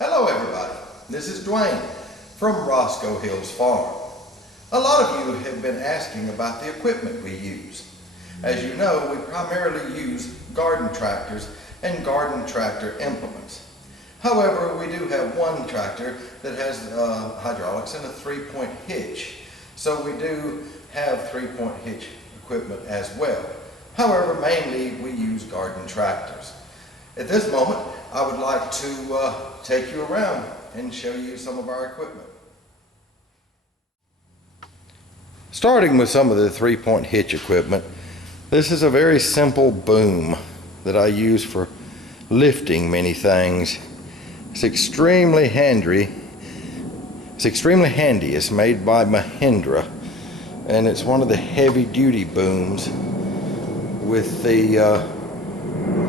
Hello everybody, this is Dwayne from Roscoe Hills Farm. A lot of you have been asking about the equipment we use. As you know, we primarily use garden tractors and garden tractor implements. However, we do have one tractor that has hydraulics and a 3-point hitch. So we do have 3-point hitch equipment as well. However, mainly we use garden tractors. At this moment, I would like to take you around and show you some of our equipment. Starting with some of the 3-point hitch equipment, this is a very simple boom that I use for lifting many things. It's extremely handy. It's made by Mahindra, and it's one of the heavy-duty booms with the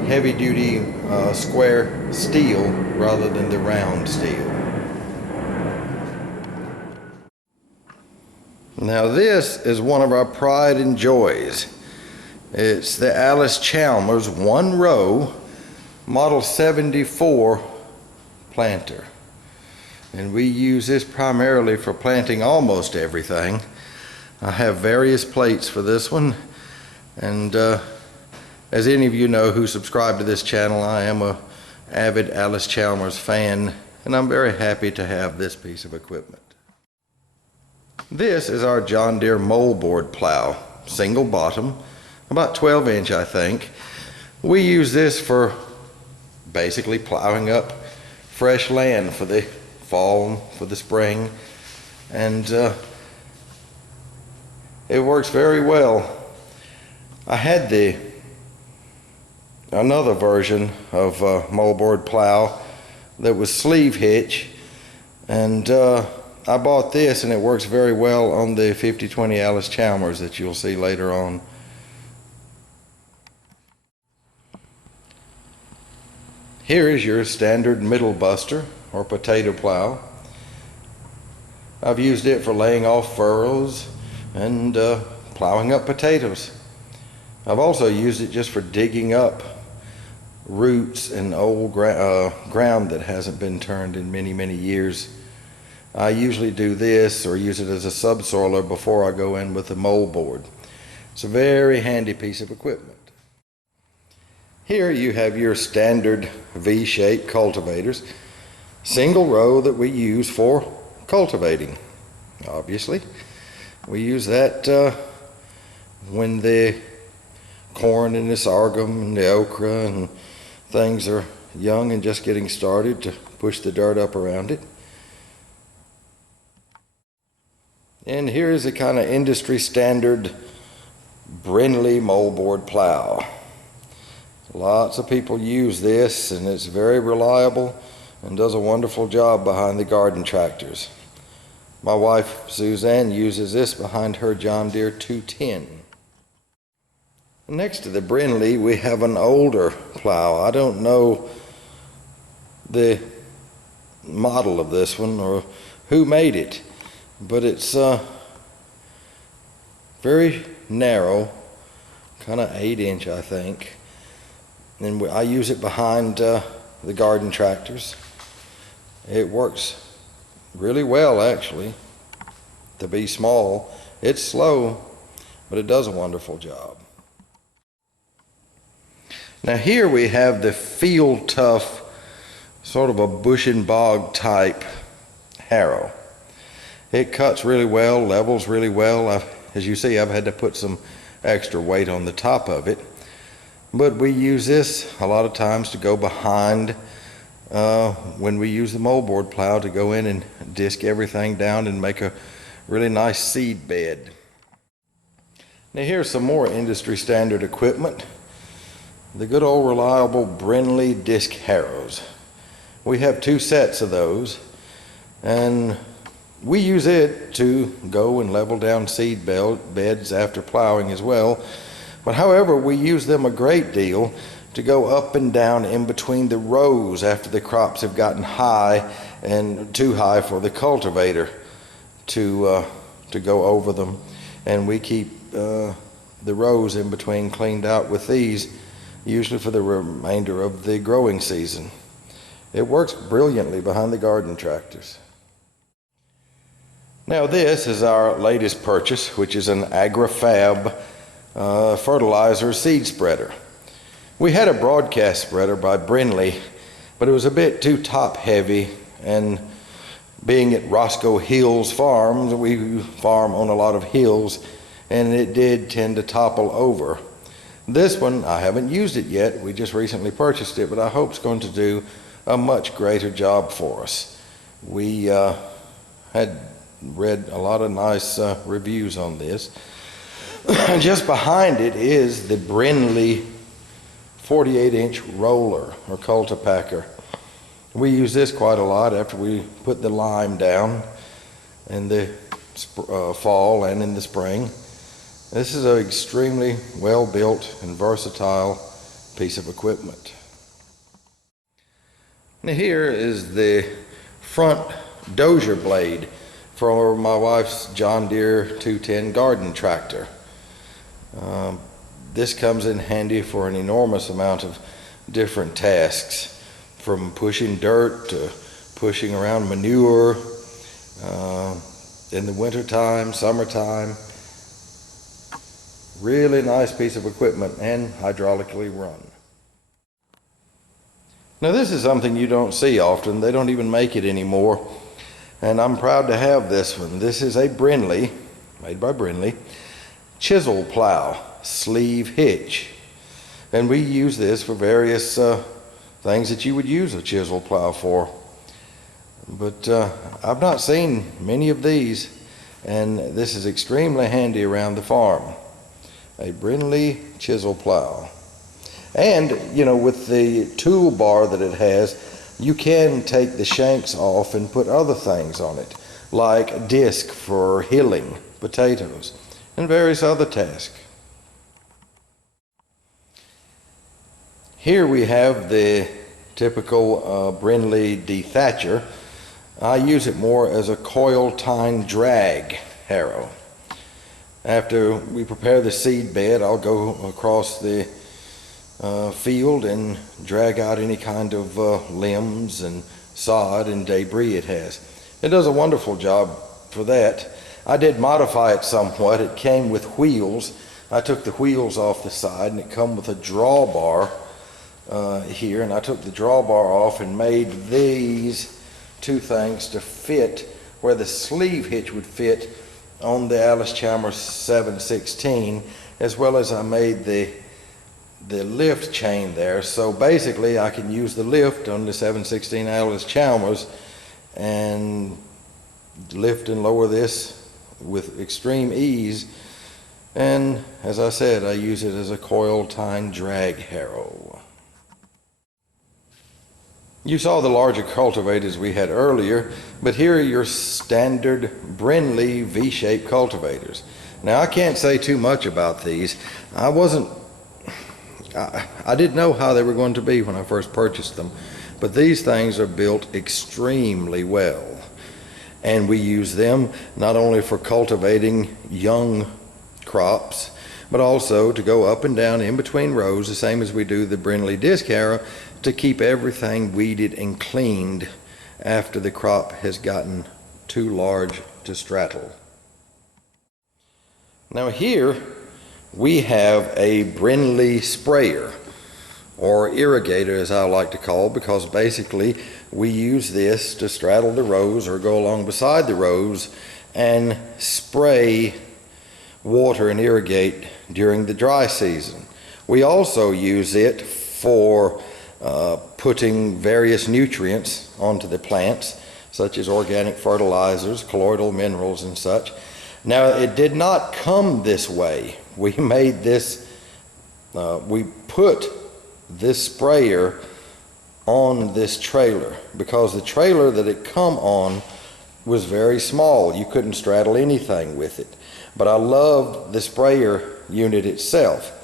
heavy-duty square steel rather than the round steel. Now this is one of our pride and joys. It's the Alice Chalmers 1-row model 74 planter, and we use this primarily for planting almost everything. I have various plates for this one, and as any of you know who subscribe to this channel, I am an avid Alice Chalmers fan, and I'm very happy to have this piece of equipment. This is our John Deere moldboard plow, single bottom, about 12-inch I think. We use this for basically plowing up fresh land for the fall, for the spring, and it works very well. I had another version of moldboard plow that was sleeve hitch, and I bought this, and it works very well on the 5020 Alice Chalmers that you'll see later on. Here is your standard middle buster or potato plow. I've used it for laying off furrows and plowing up potatoes. I've also used it just for digging up roots and old ground that hasn't been turned in many years. I usually do this or use it as a subsoiler before I go in with the moldboard. It's a very handy piece of equipment. Here you have your standard V-shaped cultivators, single row that we use for cultivating. Obviously, we use that when the corn and the sorghum and the okra and things are young and just getting started, to push the dirt up around it. And here's a kind of industry standard Brindley moldboard plow. Lots of people use this, and it's very reliable and does a wonderful job behind the garden tractors. My wife Suzanne uses this behind her John Deere 210. Next to the Brindley we have an older plow. I don't know the model of this one or who made it, but it's very narrow, kind of 8-inch I think, and I use it behind the garden tractors. It works really well actually to be small. It's slow, but it does a wonderful job. Now here we have the Field Tough, sort of a bush and bog type harrow. It cuts really well, levels really well. As you see, I've had to put some extra weight on the top of it, but we use this a lot of times to go behind when we use the moldboard plow to go in and disc everything down and make a really nice seed bed. Now here's some more industry standard equipment. The good old reliable Brindley disc harrows. We have 2 sets of those, and we use it to go and level down seed beds after plowing as well. But however, we use them a great deal to go up and down in between the rows after the crops have gotten high and too high for the cultivator to go over them. And we keep the rows in between cleaned out with these, usually for the remainder of the growing season. It works brilliantly behind the garden tractors. Now this is our latest purchase, which is an AgriFab fertilizer seed spreader. We had a broadcast spreader by Brindley, but it was a bit too top heavy, and being at Roscoe Hills Farms, we farm on a lot of hills, and it did tend to topple over. This one, I haven't used it yet, we just recently purchased it, but I hope it's going to do a much greater job for us. We had read a lot of nice reviews on this. Just behind it is the Brindley 48-inch roller or cultipacker. We use this quite a lot after we put the lime down in the fall and in the spring. This is an extremely well built and versatile piece of equipment. Now here is the front dozer blade for my wife's John Deere 210 garden tractor. This comes in handy for an enormous amount of different tasks, from pushing dirt to pushing around manure in the wintertime, summertime. Really nice piece of equipment and hydraulically run. Now this is something you don't see often. They don't even make it anymore, and I'm proud to have this one. This is a Brindley, made by Brindley, chisel plow sleeve hitch, and we use this for various things that you would use a chisel plow for, but I've not seen many of these, and this is extremely handy around the farm. A Brindley chisel plow, and you know, with the toolbar that it has, you can take the shanks off and put other things on it, like disc for hilling potatoes and various other tasks. Here we have the typical Brindley dethatcher. I use it more as a coil tine drag harrow. After we prepare the seed bed, I'll go across the field and drag out any kind of limbs and sod and debris it has. It does a wonderful job for that. I did modify it somewhat. It came with wheels. I took the wheels off the side, and it come with a drawbar here, and I took the drawbar off and made these two things to fit where the sleeve hitch would fit on the Alice Chalmers 716, as well as I made the lift chain there. So basically I can use the lift on the 716 Alice Chalmers and lift and lower this with extreme ease, and as I said, I use it as a coil tine drag harrow. You saw the larger cultivators we had earlier, but here are your standard Brindley V-shaped cultivators. Now I can't say too much about these. I didn't know how they were going to be when I first purchased them, but these things are built extremely well, and we use them not only for cultivating young crops, but also to go up and down in between rows, the same as we do the Brindley disc harrow, to keep everything weeded and cleaned after the crop has gotten too large to straddle. Now here we have a Brindley sprayer, or irrigator as I like to call, because basically we use this to straddle the rows or go along beside the rows and spray water and irrigate during the dry season. We also use it for putting various nutrients onto the plants, such as organic fertilizers, colloidal minerals and such. Now it did not come this way. We made this, we put this sprayer on this trailer because the trailer that it come on was very small. You couldn't straddle anything with it. But I loved the sprayer unit itself.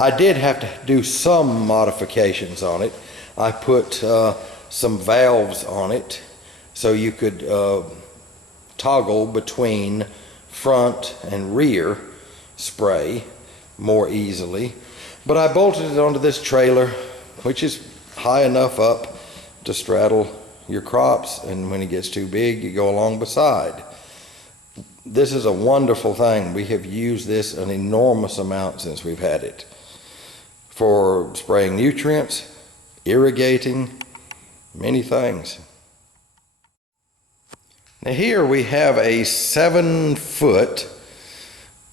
I did have to do some modifications on it. I put some valves on it so you could toggle between front and rear spray more easily. But I bolted it onto this trailer, which is high enough up to straddle your crops, and when it gets too big, you go along beside. This is a wonderful thing. We have used this an enormous amount since we've had it for spraying nutrients, irrigating, many things. Now here we have a 7-foot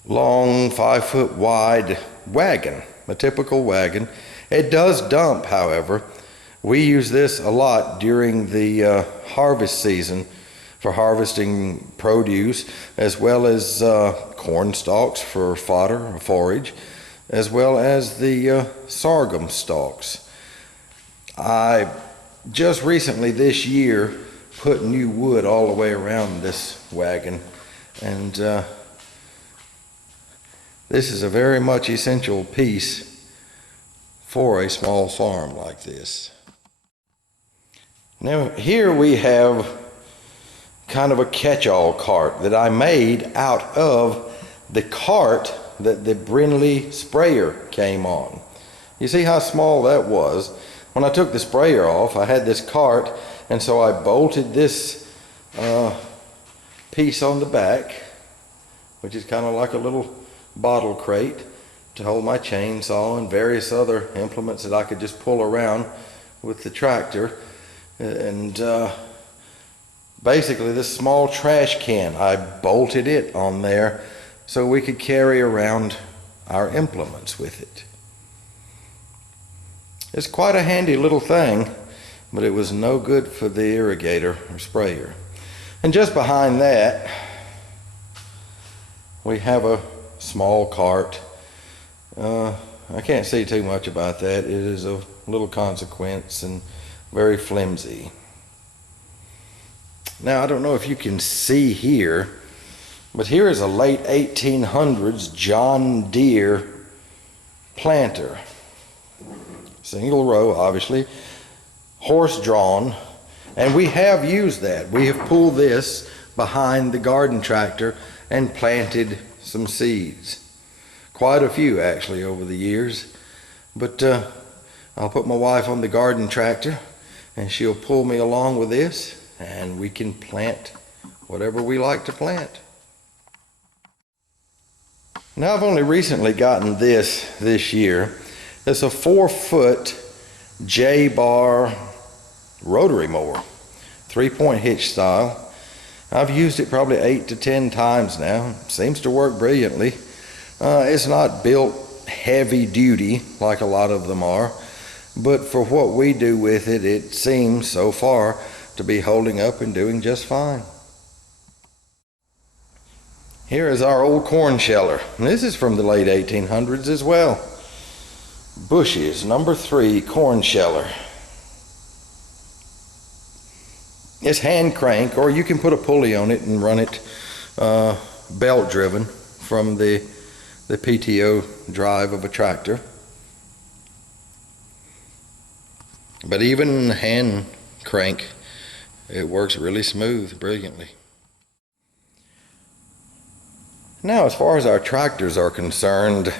long, 5-foot wide wagon, a typical wagon. It does dump, however. We use this a lot during the harvest season for harvesting produce, as well as corn stalks for fodder or forage, as well as the sorghum stalks. I just recently this year put new wood all the way around this wagon, and this is a very much essential piece for a small farm like this. Now here we have kind of a catch-all cart that I made out of the cart that the Brindley sprayer came on. You see how small that was? When I took the sprayer off, I had this cart, and so I bolted this piece on the back, which is kind of like a little bottle crate to hold my chainsaw and various other implements that I could just pull around with the tractor. And basically this small trash can, I bolted it on there so we could carry around our implements with it. It's quite a handy little thing, but it was no good for the irrigator or sprayer. And just behind that, we have a small cart. I can't say too much about that. It is of little consequence and very flimsy. Now, I don't know if you can see here, but here is a late 1800s John Deere planter. Single row, obviously, horse drawn, and we have used that. We have pulled this behind the garden tractor and planted some seeds. Quite a few actually over the years, but I'll put my wife on the garden tractor and she'll pull me along with this, and we can plant whatever we like to plant. Now, I've only recently gotten this year. It's a 4-foot J-bar rotary mower, 3-point hitch style. I've used it probably 8 to 10 times now. Seems to work brilliantly. It's not built heavy duty like a lot of them are, but for what we do with it, it seems so far to be holding up and doing just fine. Here is our old corn sheller. And this is from the late 1800s as well. Bush's number 3 corn sheller. It's hand crank, or you can put a pulley on it and run it belt driven from the PTO drive of a tractor. But even hand crank, it works really smooth, brilliantly. Now, as far as our tractors are concerned,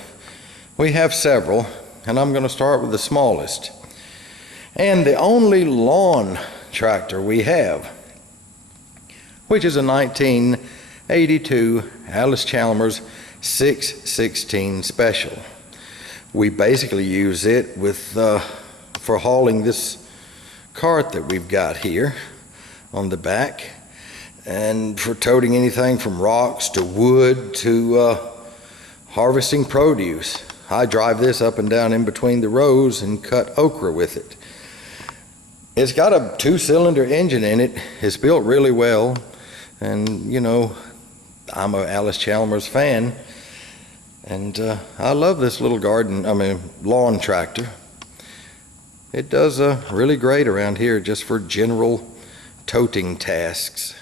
we have several, and I'm going to start with the smallest. And the only lawn tractor we have, which is a 1982 Alice Chalmers 616 Special. We basically use it for hauling this cart that we've got here on the back, and for toting anything from rocks to wood to harvesting produce. I drive this up and down in between the rows and cut okra with it. It's got a 2-cylinder engine in it. It's built really well, and you know, I'm a Alice Chalmers fan, and I love this little lawn tractor. It does really great around here just for general toting tasks.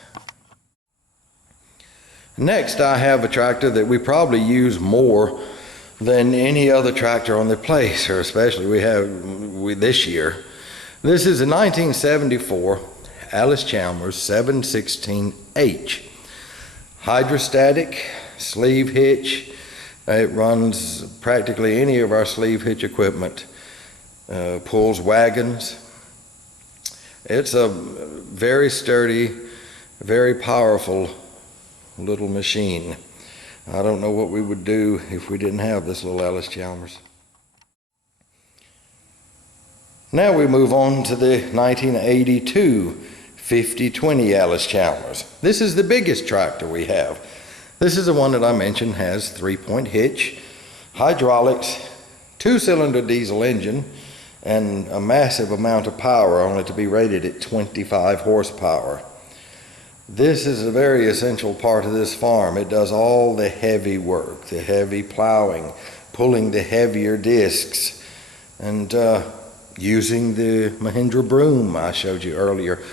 Next, I have a tractor that we probably use more than any other tractor on the place, or especially this year. This is a 1974 Alice Chalmers 716H. Hydrostatic, sleeve hitch. It runs practically any of our sleeve hitch equipment. Pulls wagons. It's a very sturdy, very powerful little machine. I don't know what we would do if we didn't have this little Allis-Chalmers. Now we move on to the 1982 5020 Allis-Chalmers. This is the biggest tractor we have. This is the one that I mentioned has 3-point hitch, hydraulics, 2-cylinder diesel engine, and a massive amount of power, only to be rated at 25 horsepower. This is a very essential part of this farm. It does all the heavy work, the heavy plowing, pulling the heavier discs, and using the Mahindra broom I showed you earlier,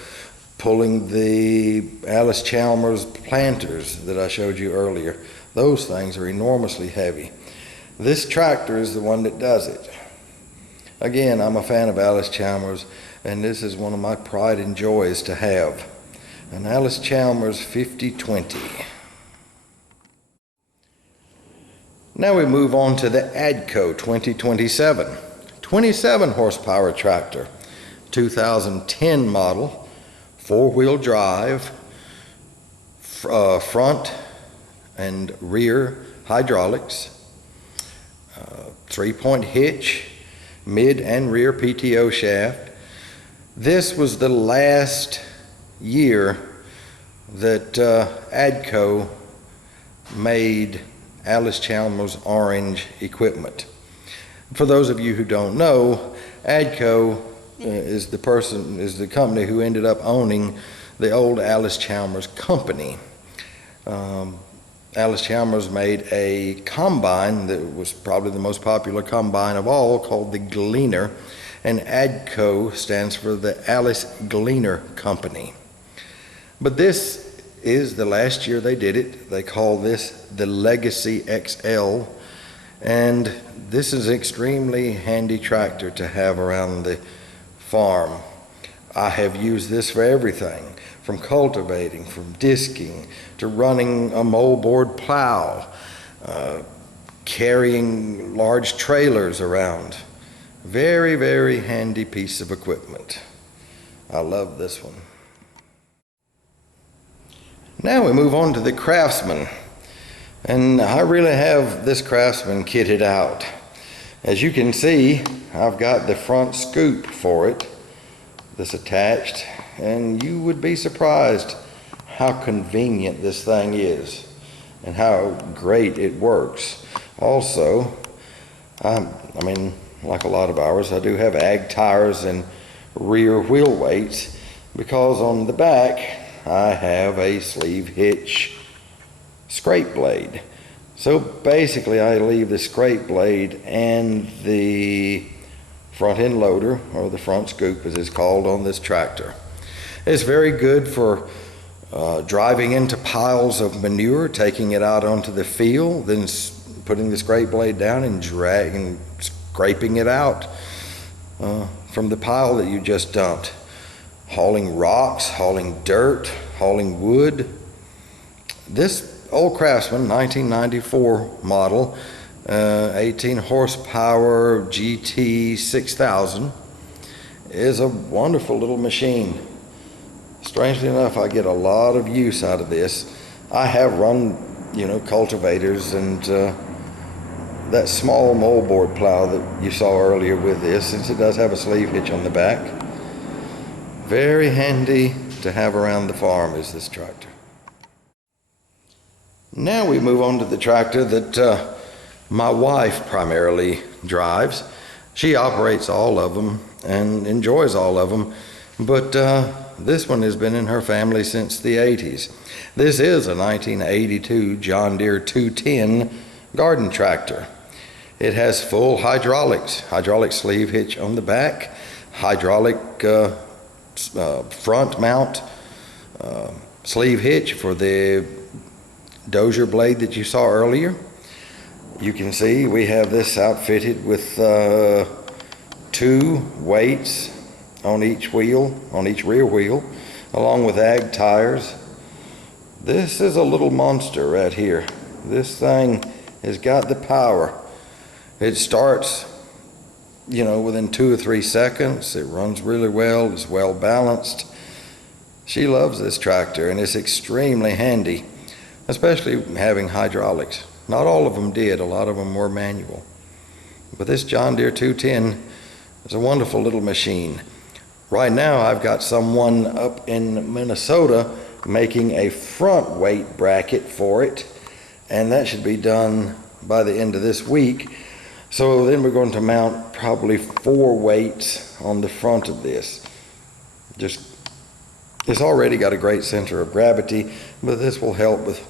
pulling the Allis-Chalmers planters that I showed you earlier. Those things are enormously heavy. This tractor is the one that does it. Again, I'm a fan of Allis-Chalmers, and this is one of my pride and joys to have. An Allis-Chalmers 5020. Now we move on to the AGCO 2027. 27 horsepower tractor, 2010 model, 4-wheel drive, front and rear hydraulics, 3-point hitch, mid and rear PTO shaft. This was the last year that AGCO made Allis-Chalmers orange equipment. For those of you who don't know, AGCO is the company who ended up owning the old Allis-Chalmers company. Allis-Chalmers made a combine that was probably the most popular combine of all, called the Gleaner, and AGCO stands for the Alice Gleaner Company. But this is the last year they did it. They call this the Legacy XL, and this is an extremely handy tractor to have around the farm. I have used this for everything, from cultivating, from disking, to running a moldboard plow, carrying large trailers around. Very, very handy piece of equipment. I love this one. Now we move on to the Craftsman, and I really have this Craftsman kitted out. As you can see, I've got the front scoop for it that's attached, and you would be surprised how convenient this thing is and how great it works. Also, I mean, like a lot of ours, I do have ag tires and rear wheel weights, because on the back I have a sleeve hitch scrape blade. So basically I leave the scrape blade and the front end loader, or the front scoop as it's called on this tractor. It's very good for driving into piles of manure, taking it out onto the field, then putting the scrape blade down and scraping it out from the pile that you just dumped. Hauling rocks, hauling dirt, hauling wood. This old Craftsman 1994 model, 18 horsepower GT 6000, is a wonderful little machine. Strangely enough, I get a lot of use out of this. I have run, cultivators and that small moldboard plow that you saw earlier with this, since it does have a sleeve hitch on the back. Very handy to have around the farm is this tractor. Now we move on to the tractor that my wife primarily drives. She operates all of them and enjoys all of them, but this one has been in her family since the 80s. This is a 1982 John Deere 210 garden tractor. It has full hydraulic sleeve hitch on the back, hydraulic front mount sleeve hitch for the dozer blade that you saw earlier. You can see we have this outfitted with 2 weights on each wheel, on each rear wheel, along with ag tires. This is a little monster right here. This thing has got the power. It starts within 2 or 3 seconds. It runs really well. It's well balanced. She loves this tractor, and it's extremely handy, especially having hydraulics. Not all of them did. A lot of them were manual. But this John Deere 210 is a wonderful little machine. Right now, I've got someone up in Minnesota making a front weight bracket for it, and that should be done by the end of this week. So then we're going to mount probably 4 weights on the front of this. It's already got a great center of gravity, but this will help with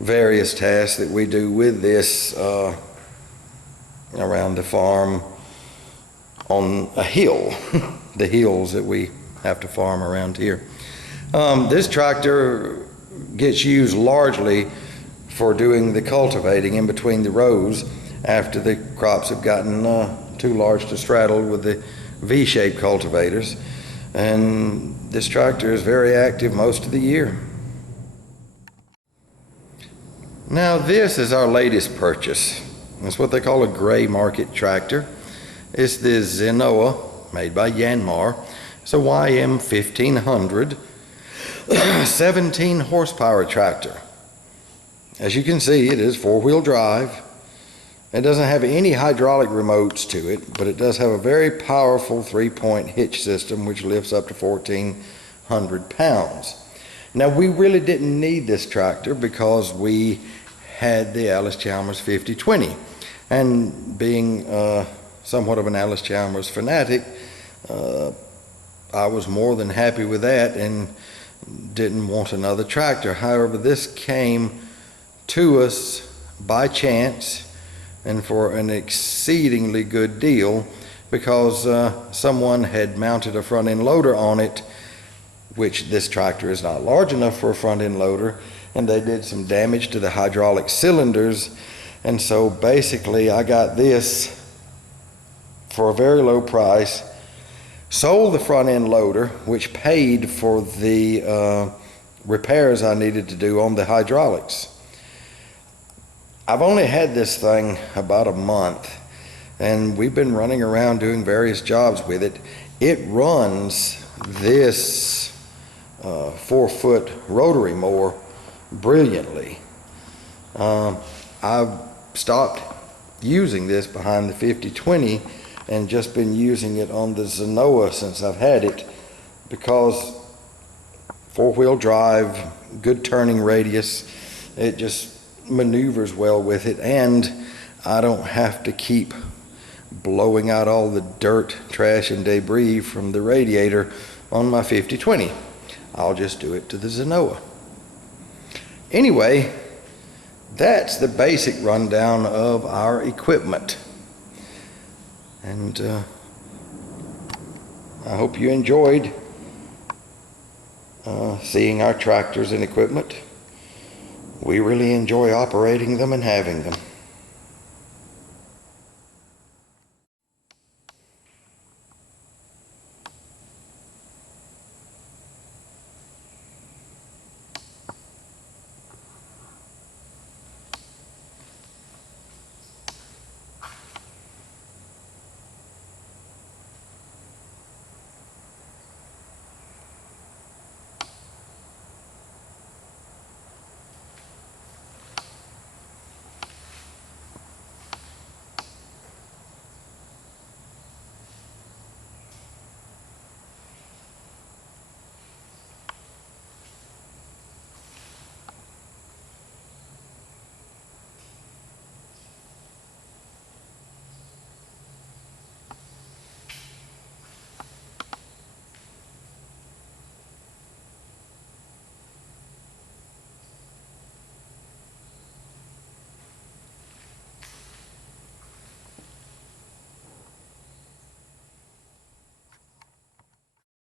various tasks that we do with this around the farm on a hill, the hills that we have to farm around here. This tractor gets used largely for doing the cultivating in between the rows after the crops have gotten too large to straddle with the V-shaped cultivators. And this tractor is very active most of the year. Now this is our latest purchase. It's what they call a gray market tractor. It's the Zen-Noh, made by Yanmar. It's a YM 1500, 17 horsepower tractor. As you can see, it is 4-wheel drive. It doesn't have any hydraulic remotes to it, but it does have a very powerful 3-point hitch system which lifts up to 1,400 pounds. Now we really didn't need this tractor because we had the Allis-Chalmers 5020, and being somewhat of an Allis-Chalmers fanatic, I was more than happy with that and didn't want another tractor. However, this came to us by chance and for an exceedingly good deal, because someone had mounted a front end loader on it, which this tractor is not large enough for a front end loader, and they did some damage to the hydraulic cylinders. And so basically I got this for a very low price, sold the front end loader, which paid for the repairs I needed to do on the hydraulics. I've only had this thing about a month, and we've been running around doing various jobs with it. It runs this 4-foot rotary mower brilliantly. I've stopped using this behind the 5020 and just been using it on the Zen-Noh since I've had it, because 4-wheel drive, good turning radius, it just maneuvers well with it, and I don't have to keep blowing out all the dirt, trash, and debris from the radiator on my 5020. I'll just do it to the Zen-Noh. Anyway, that's the basic rundown of our equipment, and I hope you enjoyed seeing our tractors and equipment. We really enjoy operating them and having them.